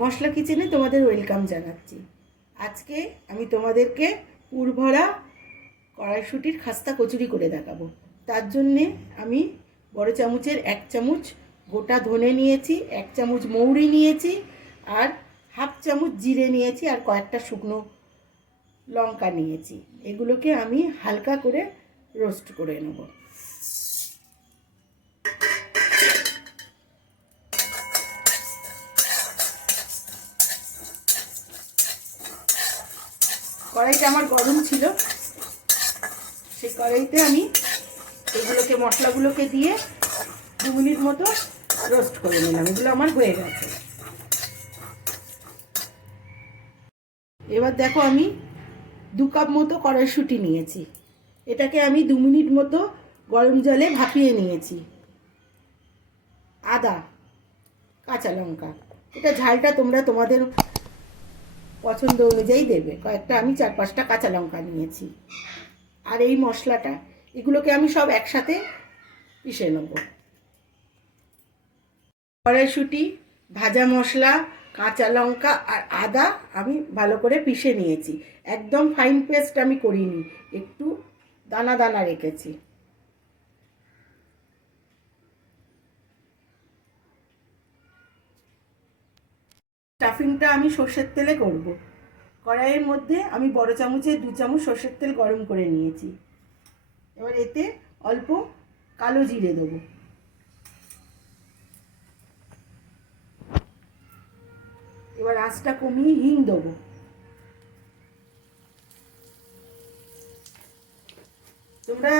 মশলা কিচেনে তোমাদের ওয়েলকাম জানাচ্ছি। আজকে আমি তোমাদেরকে পুরভরা কড়াইশুঁটির খাস্তা কচুরি করে দেখাবো। তার জন্যে আমি বড় চামচের 1 চামচ গোটা ধনে নিয়েছি, 1 চামচ মৌরি নিয়েছি, আর হাফ চামচ জিরে নিয়েছি, আর কয়েকটা শুকনো লঙ্কা নিয়েছি। এগুলোকে আমি হালকা করে রোস্ট করে নেব। কড়াইটা আমার গরম ছিল, সেই কড়াইতে আমি এগুলোকে মশলাগুলোকে দিয়ে 2 মিনিট মতো রোস্ট করে নিলাম। এগুলো আমার হয়ে গেছে। এবার দেখো, আমি 2 কাপ মতো কড়াইশুঁটি নিয়েছি। এটাকে আমি 2 মিনিট মতো গরম জলে ভাপিয়ে নিয়েছি। আদা, কাঁচা লঙ্কা, এটা ঝালটা তোমরা তোমাদের পছন্দ অনুযায়ী দেবে। কয়েকটা আমি 4-5টা কাঁচা লঙ্কা নিয়েছি। আর এই মশলাটা, এগুলোকে আমি সব একসাথে পিষে নেব। কড়াইশুঁটি, ভাজা মশলা, কাঁচা লঙ্কা আর আদা আমি ভালো করে পিষে নিয়েছি। একদম ফাইন পেস্ট আমি করিনি, একটু দানা দানা রেখেছি। স্টাফিংটা আমি সর্ষের তেলে করব। কড়াইয়ের মধ্যে আমি বড় চামচে 2 চামচ সর্ষের তেল গরম করে নিয়েছি। এবার এতে অল্প কালো জিরে দেবো। এবার আঁচটা কমিয়ে হিং দেবো। তোমরা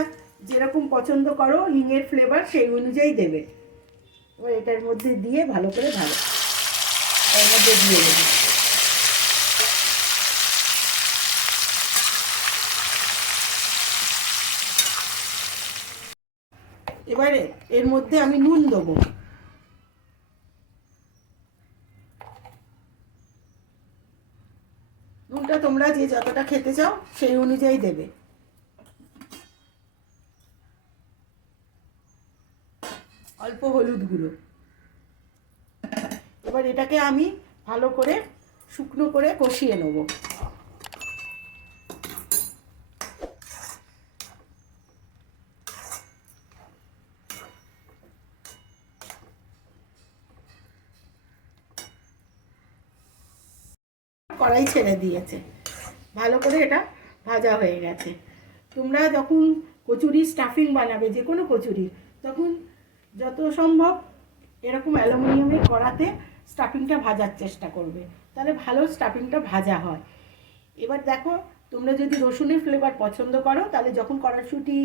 যেরকম পছন্দ করো হিংয়ের ফ্লেভার সেই অনুযায়ী দেবে। এবার এটার মধ্যে দিয়ে ভালো করে ভালো এর মধ্যে দিয়ে দেবো। এবারে এর মধ্যে আমি নুন দেবো। নুনটা তোমরা যে যতটা খেতে চাও সেই অনুযায়ী দেবে। অল্প হলুদ গুঁড়ো। এবার এটাকে আমি ভালো করে শুকনো করে কষিয়ে নেব। কড়াই ছেড়ে দিয়েছে, ভালো করে এটা ভাজা হয়ে গেছে। তোমরা যখন কচুরি স্টাফিং বানাবে, যে কোনো কচুরি, তখন যত সম্ভব এরকম অ্যালুমিনিয়ামের কড়াতে স্টাফিংটা ভাজার চেষ্টা করবে, তাহলে ভালো স্টাফিংটা ভাজা হয়। এবার দেখো, তোমরা যদি রসুনের ফ্লেভার পছন্দ করো, তাহলে যখন কড়াইশুঁটি,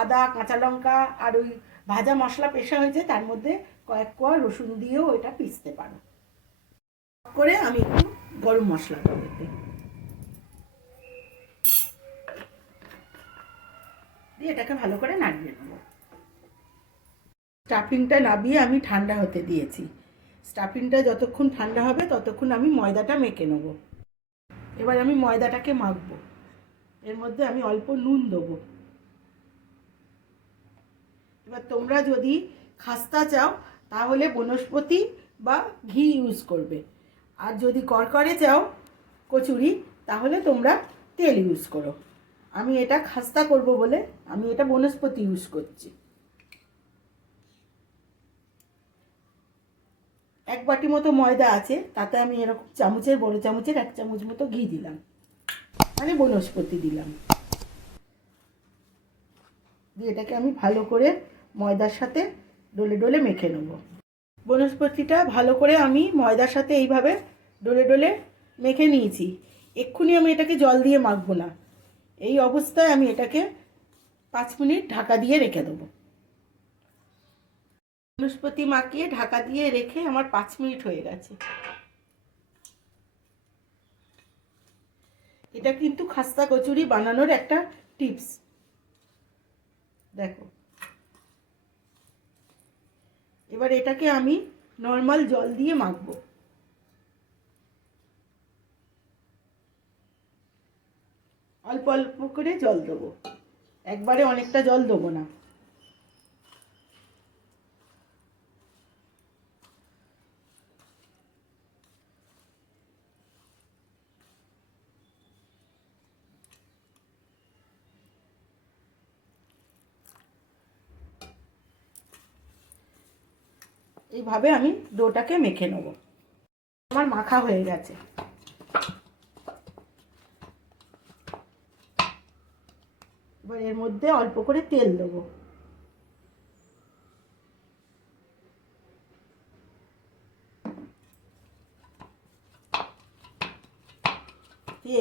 আদা, কাঁচা লঙ্কা আর ওই ভাজা মশলা পেশা হয়েছে, তার মধ্যে কয়েক কোয়া রসুন দিয়েও এটা পিষতে পারো। করে আমি একটু গরম মশলা দেবো, দিয়ে এটাকে ভালো করে নাড়িয়ে নেবো। স্টাফিংটা নামিয়ে আমি ঠান্ডা হতে দিয়েছি। স্টাফিংটা যতক্ষণ ঠান্ডা হবে ততক্ষণ আমি ময়দাটা মেখে নেব। এবার আমি ময়দাটাকে মাখবো। এর মধ্যে আমি অল্প নুন দেবো। এবার তোমরা যদি খাস্তা চাও তাহলে বনস্পতি বা ঘি ইউজ করবে, আর যদি করকরে চাও কচুরি তাহলে তোমরা তেল ইউজ করো। আমি এটা খাস্তা করব বলে আমি এটা বনস্পতি ইউজ করছি। 1 বাটি মতো ময়দা আছে, তাতে আমি এরকম চামচের, বড় চামচের 1 চামচ মতো ঘি দিলাম, মানে বনস্পতি দিলাম। দিয়ে এটাকে আমি ভালো করে ময়দার সাথে ডলে ডলে মেখে নেব। বনস্পতিটা ভালো করে আমি ময়দার সাথে এইভাবে ডলে ডলে মেখে নিয়েছি। এক্ষুনি আমি এটাকে জল দিয়ে মাখবো না, এই অবস্থায় আমি এটাকে 5 মিনিট ঢাকা দিয়ে রেখে দেবো। বনস্পতি মাখিয়ে ঢাকা দিয়ে রেখে আমার 5 মিনিট হয়ে গেছে। এটা কিন্তু খাস্তা কচুরি বানানোর একটা টিপস। দেখো, এবার এটাকে আমি নর্মাল জল দিয়ে মাখবো। অল্প অল্প করে জল দেবো, একবারে অনেকটা জল দেবো না। এইভাবে আমি ডোটাকে মেখে নেব। আমার মাখা হয়ে গেছে। এবার এর মধ্যে অল্প করে তেল দেবো।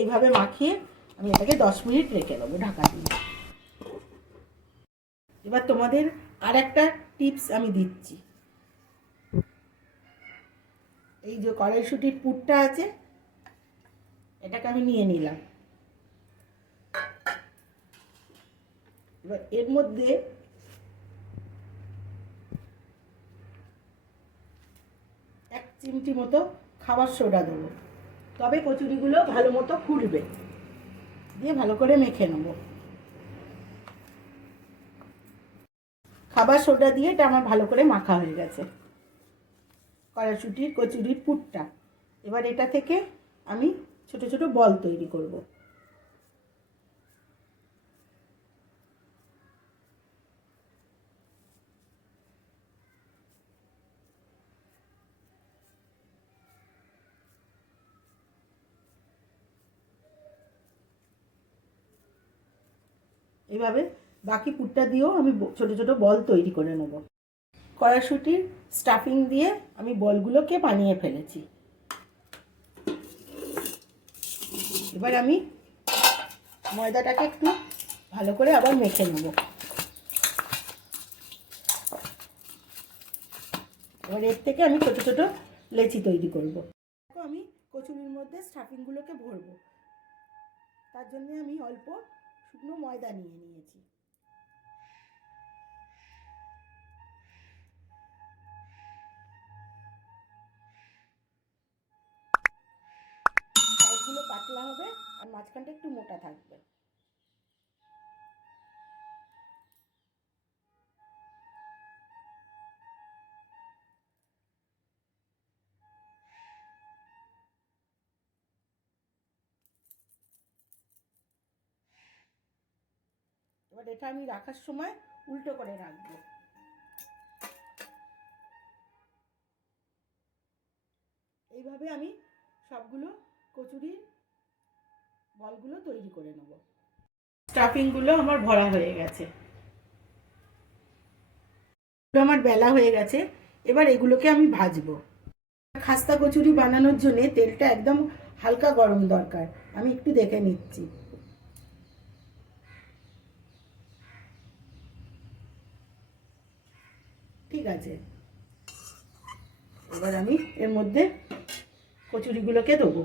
এইভাবে মাখিয়ে আমি এটাকে 10 মিনিট রেখে দেবো ঢাকা দিয়ে। এবার তোমাদের আর একটা টিপস আমি দিচ্ছি। এই যে কড়াইশুঁটির পুরটা আছে, এটাকে আমি নিয়ে নিলাম। এবার এর মধ্যে এক চিমটি মতো খাবার সোডা দেবো, তবে কচুরিগুলো ভালো মতো ফুলবে। দিয়ে ভালো করে মেখে নেব। খাবার সোডা দিয়ে এটা আমার ভালো করে মাখা হয়ে গেছে কড়াইশুঁটির কচুরির পুরটা। এবার এটা থেকে আমি ছোট ছোট বল তৈরি করব। এভাবে বাকি পুরটা দিয়েও আমি ছোট ছোট বল তৈরি করে নেব। কড়াইশুঁটির স্টাফিং দিয়ে আমি বলগুলোকে বানিয়ে ফেলেছি। এবার আমি ময়দাটাকে একটু ভালো করে আবার মেখে নেব। এবার এর থেকে আমি ছোট ছোট লেচি তৈরি করব। আমি কচুরির মধ্যে স্টাফিংগুলোকে ভরবো। তার জন্য আমি অল্প শুকনো ময়দা নিয়ে নিয়েছি। সাইডগুলো পাতলা হবে আর মাঝখানটা একটু মোটা থাকবে। এবার এটা আমি রাখার সময় উল্টো করে রাখবো। এইভাবে আমি সবগুলো কচুরির বলগুলো তৈরি করে নেব। স্টাফিংগুলো আমার ভরা হয়ে গেছে, আমার বেলা হয়ে গেছে। এবার এগুলোকে আমি ভাজবো। খাস্তা কচুরি বানানোর জন্য তেলটা একদম হালকা গরম দরকার। আমি একটু দেখে নিচ্ছি। ঠিক আছে, এবার আমি এর মধ্যে কচুরিগুলোকে দেবো।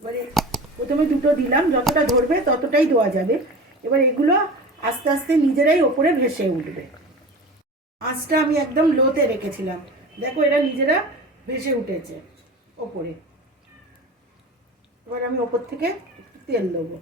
এবারে প্রথমে দুটো দিলাম, যতটা ধরবে ততটাই দেওয়া যাবে। এবার এগুলো আস্তে আস্তে নিজেরাই ওপরে ভেসে উঠবে। আঁচটা আমি একদম লোতে রেখেছিলাম, দেখো এরা নিজেরা ভেসে উঠেছে ওপরে। এবার আমি ওপর থেকে একটু তেল দেবো।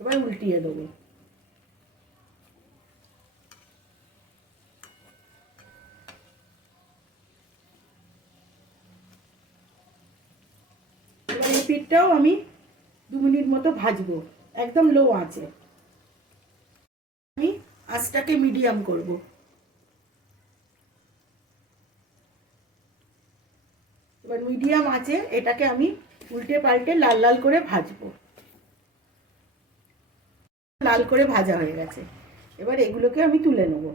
এবার উল্টিয়ে দেবো। এবার এই পিঠটাও আমি 2 মিনিট মতো ভাজবো, একদম লো আঁচে। আমি আঁচটাকে মিডিয়াম করব। এবার মিডিয়াম আঁচে এটাকে আমি উল্টে পাল্টে লাল লাল করে ভাজবো। লাল করে ভাজা হয়ে গেছে, এবার এগুলোকে আমি তুলে নেব।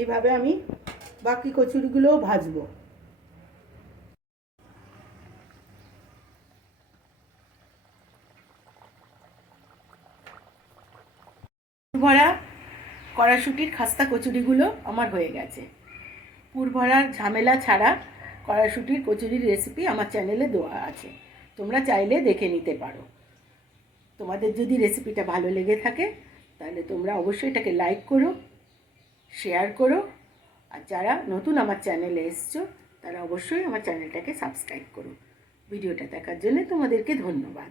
এইভাবে আমি বাকি কচুরিগুলোও ভাজবো। ভরা কড়াইশুঁটির খাস্তা কচুরিগুলো আমার হয়ে গেছে। পুর ভরার ঝামেলা ছাড়া কড়াইশুঁটির কচুরির রেসিপি আমার চ্যানেলে দেওয়া আছে, তোমরা চাইলে দেখে নিতে পারো। তোমাদের যদি রেসিপিটা ভালো লেগে থাকে তাহলে তোমরা অবশ্যই এটাকে লাইক করো, শেয়ার করো, আর যারা নতুন আমার চ্যানেলে এসছো তারা অবশ্যই আমার চ্যানেলটাকে সাবস্ক্রাইব করো। ভিডিওটা দেখার জন্য তোমাদেরকে ধন্যবাদ।